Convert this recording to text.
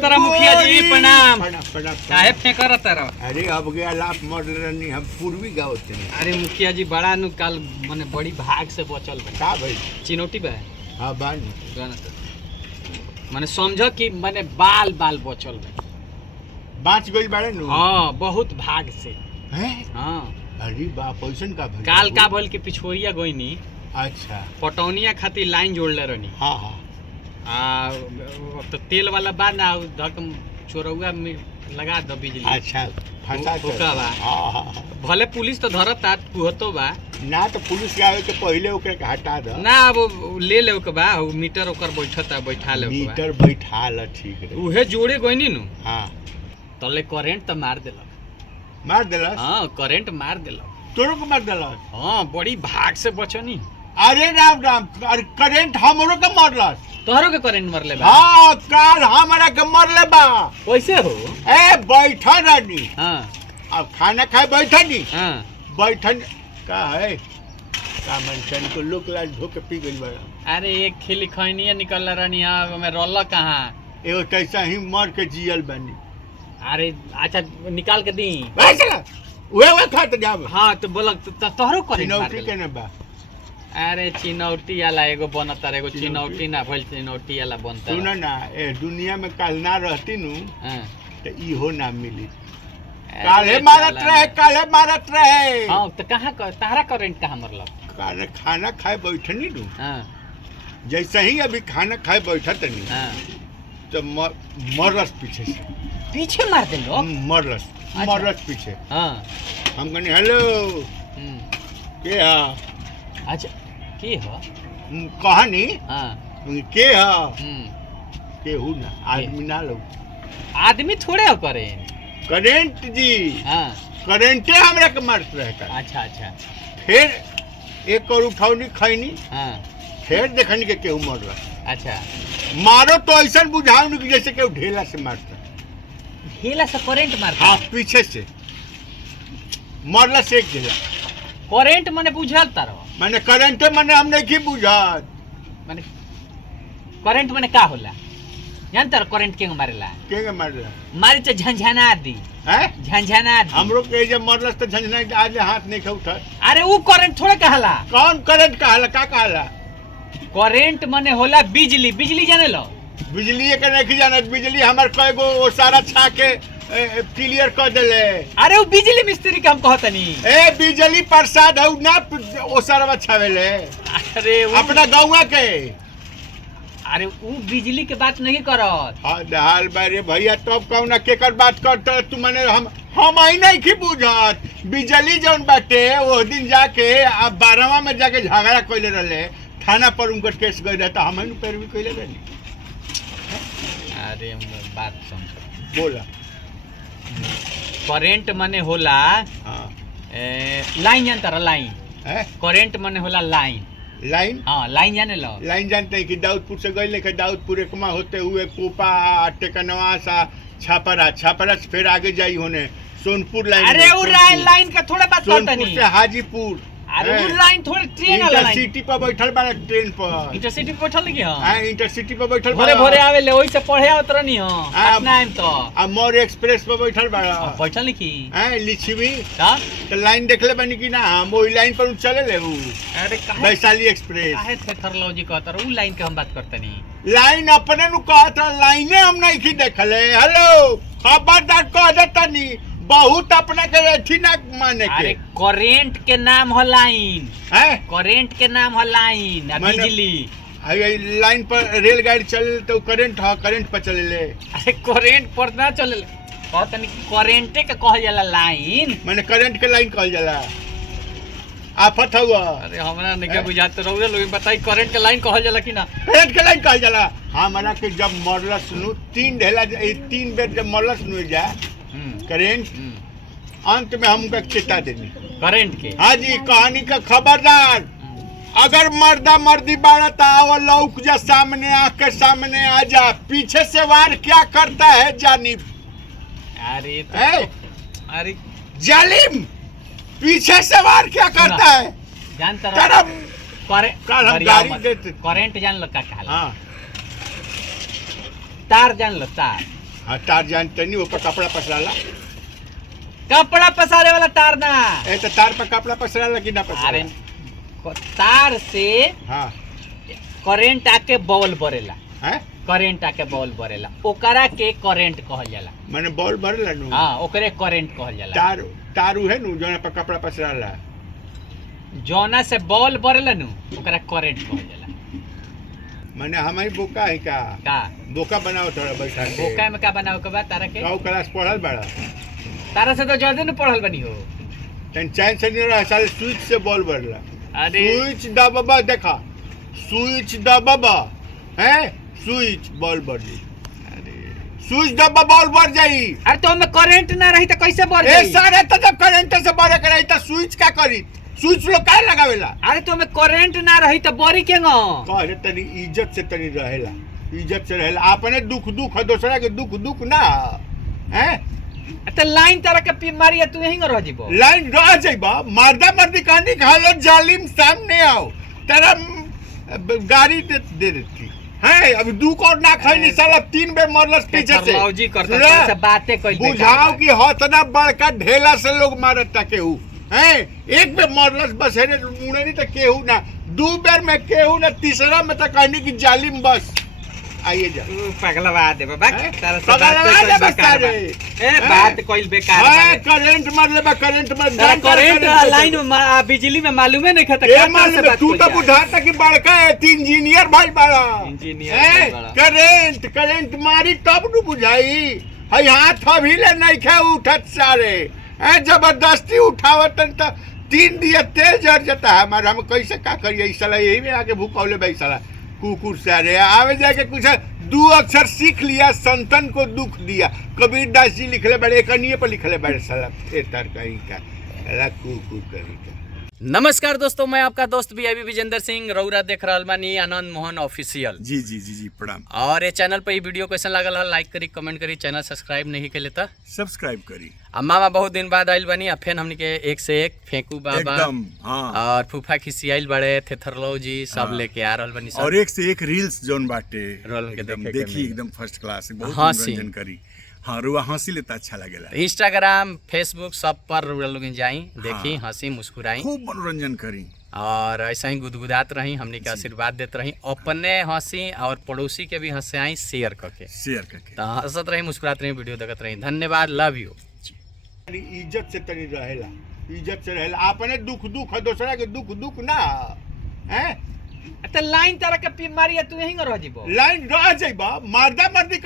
तरह मुखिया जी प्रणाम। प्रणाम प्रणाम काहे फेंकर तरह? अरे अब गया लाभ मरनी हम पूर्वी गाँव से हैं। अरे मुखिया जी बड़ा नु काल माने बड़ी भाग से बचल बा। का भाई? चिनौटी बा। हाँ बानी माने समझ कि माने बाल बाल बचल बा। बाँच गई बाड़े नु। हाँ बहुत भाग से। हैं? हाँ अरे बाप ऐसन का भाई? काल का भल के पिछोरिया गोइनी अच्छा पटौनिया खातिर लाइन जोड़ले रहनी। हाँ हाँ आ तो तेल वाला बा ना धक चोरौआ में लगा दो बिजली। अच्छा फंसा के। होका बा। हाँ हाँ हाँ। भले पुलिस तो धरता पुहतो बा ना तो पुलिस के आवे के पहले ओकरे के हटा दो। ना अब ले ले के बा मीटर ओकर बैठता बैठा ले मीटर बैठा ल ठीक है। उहे जोड़े गइनी नु हाँ तले करंट तो मार देलक। मार देलस? हाँ करंट मार देलक। तोरो को मार देलस? हाँ बड़ी भाग से बचनी। अरे राम राम अरे करंट हमरो के मारलस। तोहरो के करंट मरले बा? हाँ काल हमारा के मरले बा। कैसे हो? ए बैठा रहनी हाँ अब खाना खाए बैठा नी हाँ बैठन का है का मनसन को लोक लाज धो के पी गई बड़ा। अरे एक खिली खैनिया निकल रहनी है मैं रोल कहाँ? एगो कैसा ही मर के जियल बनी। अरे अच्छा निकाल के दी। वे खात जाब। हाँ तो बोलक तोहरो करंट मार चिनौटी के देलक। ने बा। अरे चिनौटी वाला एगो बनता एगो चिनौटी ना भइल चिनौटी वाला बनता। सुनो ना ए दुनिया में काल ना रहती नु हाँ। तो इहो ना मिली। अरे काले मारत साला। रहे काले मारत रहे। हाँ तो कहाँ तारा करंट कहाँ मरलक? काले खाना खाए बैठनी नु हाँ जैसे ही अभी खाना खाए बैठत नी हाँ तो मरलस पीछे से। पीछे मार देलो? मरलस अच्छा। मरलस पीछे। हाँ हम कहनी हेलो के हा अच्छा की हो? कहानी हाँ के हा हम्म। केहू ना आदमी ना लो आदमी थोड़े हो करे। करेंट जी हाँ करेंटे हमरा के मारत रहता। अच्छा अच्छा फिर एक और उठौनी खैनी हाँ फिर देखनी के केहू मरला। अच्छा मारो तो ऐसा बुझाओ नहीं कि जैसे केहू ढेला से मारता। ढेला से करंट मारता? हाँ पीछे से मरला से एक ढेला। करंट मने बुझल तारो? मैंने करेंटे मैंने हमने की बुझात। माने करंट माने का होला? जानता करंट के मारेला? के मारला मारी तो झंझना दी। हैं? झंझना दी। हमरो के जब मरलस तो झंझना आज हाथ नहीं खे उठा। अरे वो करंट थोड़े कहला। कौन करंट कहला का कहला? करंट माने होला बिजली। बिजली जाने लो? बिजली के नहीं जानत। बिजली हमार कएगो ओ सारा छा के क्लियर कर देले। अरे वो बिजली मिस्त्री के हम कहतनी। ए बिजली प्रसाद हउ ना ओ सारा छावेले अरे वो अपना गौवा के। अरे वो बिजली के बात नहीं करत। हाल बारे भैया तब कौन केकर बात करता तू मने हम आई नहीं की बुझत। बिजली जौन बाटे वो दिन जाके अब 12वां में जाके झगड़ा कइले रहले थाना पर उनकर केस गई रहता हम ही पैरवी कइले रहनी। अरे बात समझ। बोला करंट माने होला हाँ लाइन जानता रहा? लाइन है करंट माने होला लाइन। लाइन। हाँ लाइन जाने लो? लाइन जानते हैं कि दाऊदपुर से गई लेके दाऊदपुर एकमा होते हुए कोपा टेकनवा सा छापरा छापरा से फिर आगे जाई होने सोनपुर लाइन। अरे वो लाइन का थोड़ा बात सोनपुर करतनी। से हाजीपुर। अरे वो लाइन थोड़ी ट्रेन वाला लाइन। इंटरसिटी पर बैठल बाड़ा ट्रेन पर। इंटरसिटी पे बैठल नहीं हां? हां इंटरसिटी पर बैठल भोरे भोरे आवे ले ओई से पढ़े आवत रहनी हां हाँ। पटना आइम तो। आ मोर एक्सप्रेस पर बैठल बाड़ा। बैठल नहीं की? हां लिछवी हां तो लाइन देखले बनी कि ना हम ओई लाइन पर चले ले ऊ अरे काहे वैशाली एक्सप्रेस। काहे थेथरोलॉजी कहत रह? उ लाइन के हम बात करतनी। लाइन अपने नु कहत लाइने हम नहीं की देखले। हेलो खबरदार कह देतनी बहुत अपना के अथी ना माने के। अरे करंट के नाम हो लाइन। हैं करंट के नाम हो लाइन आ माने- बिजली। लाइन पर रेलगाड़ी चले तो करंट है करंट पर चले ले। अरे करंट पर ना चले कहतनी करंटे के कहल जाला लाइन। मैंने करंट के लाइन कहल जाला। आफत हुआ अरे हमरा नहीं बुझाते रहुए लोग बताई करंट के लाइन कहल जाला कि ना? करंट के लाइन कहल जाला। हमरा के जब मरलस नु तीन ढेला 3 बेर जब मरलस नु जा करंट अंत में हमका चेता देनी करंट के। हाँ जी कहानी का खबरदार अगर मर्दा मर्दी बाड़ा तो आओ लौक जा सामने आँख के सामने आ जा। पीछे से वार क्या करता है जानिब। अरे अरे जालिम पीछे से वार क्या करता है जानता तेरा कल हम गाड़ी देते। करंट जान लो का कहला? हाँ तार जान लो तार? हाँ तार जानते नहीं ऊपर कपड़ा पसराला। कपड़ा पसारे वाला तार ना। ए तो तार पर कपड़ा पसराला कि ना अरे पसराला? तार से हाँ करेंट आके बॉल बरेला। हैं करेंट आके बॉल बरेला, ओकरा के करेंट कहल जाला। माने बॉल भरला नु। हाँ, ओकरे करेंट कहल जाला। तार तारू है नु जोना पर कपड़ा पसराला। जौना से बॉल बरेला नु ओकरा करेंट कहल जाला। माने हम ही बोका है का? का बोका बनाओ थोड़ा बैठा के। बोका में का बनाओ के बाद तारा के? काऊ क्लास पढ़ल बड़ा। तारा से तो ज्यादा न पढ़ल बनी हो। तन चैन से नहीं रहा साले स्विच से बॉल भरला। अरे स्विच दबाबा देखा। स्विच दबाबा हैं स्विच बॉल भर दी। स्विच दबा बॉल भर जाई। अरे तो हमें करंट ना रही तो कैसे बढ़ ए जाई? सारे तो जब करंट से बड़े कराई तो स्विच का करी? स्विच लोग काहे लगावेला? अरे तो हमें करंट ना रही तो बड़ी केंगो? कहे तनी इज्जत से तनी रहेला। इज्जत से रहेला। अपने दुख दुख है दूसरा के दुख दुख ना हैं। तो लाइन तरह के पी मारिया तू यहीं रह जीबो। लाइन रह जाइबा मर्दा मर्दी कहानी खालो जालिम सामने आओ तेरा गाड़ी दे देती है। अभी दुख और ना खाई नहीं साला 3 बेर मरलस पीछे से। लौजी करता से बातें कोई बुझाओ कि हतना बड़का ढेला से लोग मारता केहू हैं। एक बेर मरलस बस है मुड़े नहीं तो केहू ना। 2 बेर में केहू ना, तीसरा में तो कहनी कि जालिम बस आइए जा। पगलवा दे बाबा। हैं? तारा से पगलवा बात दे कोई बेकार बस्ता बा। रे। ए हैं? बात कोई बेकार है बा। करंट मार ले करंट मार तारा करंट लाइन में बिजली में मालूमे नहीं खाता। ए मालूम तू तो बुझाता कि बड़का है इंजीनियर भाई बड़ा। इंजीनियर हैं? भाई बड़ा। करंट करंट मारी तब न बुझाई। हई हाथ अभी ले नहीं खे उठत सारे। हैं जबरदस्ती उठावत त 3 दिया तेल जर जाता है हमारा। हम कैसे का करिए साला? यही में आके भूखौले भाई साला कुकुर सारे आवे जाके कुछ 2 अक्षर सीख लिया संतन को दुख दिया। कबीर दास जी लिखले बड़े कनिए पर लिखले बड़े साला ए तर कहीं का साला कुकुर कहीं का। नमस्कार दोस्तों, मैं आपका दोस्त वीआईपी विजेंद्र सिंह। रउरा देख रहल बानी आनंद मोहन ऑफिशियल। जी जी जी जी प्रणाम। और ये चैनल पे ये वीडियो कैसा लागल है लाइक करी, कमेंट करी। चैनल सब्सक्राइब नहीं के लेता सब्सक्राइब करी। मामा बहुत दिन बाद आइल बनी। फेन हमने के एक से एक फेंकू बाबा एकदम हाँ। और फूफा खिसियाइल बड़े थेथरलो जी सब हाँ। लेके आ रहल बनी सब। और एक से एक रील्स जोन बाटे रोल के एकदम देखे के देखी मिली। एकदम फर्स्ट क्लास बहुत हंसी। मनोरंजन करी। हाँ रुआ हंसी लेता अच्छा लगेला। इंस्टाग्राम फेसबुक सब पर रुआ लोग जाई देखी, हाँ। हंसी मुस्कुराई खूब मनोरंजन करी। और ऐसा ही गुदगुदात रही। हमने के आशीर्वाद देते रही, अपने हंसी और पड़ोसी के भी हंसाई शेयर करके। शेयर करके तो हंसत रही, मुस्कुरात रही, वीडियो देखत रही। धन्यवाद, लव यू। इज्जत से तनी रहेला। इज्जत से रहेला। अपने दुख दुख है दूसरा के दुख दुख ना हैं। तो लाइन तरह के पी मारिया तू यहीं रह जीबो। लाइन रह जाइबा मर्दा मर्दी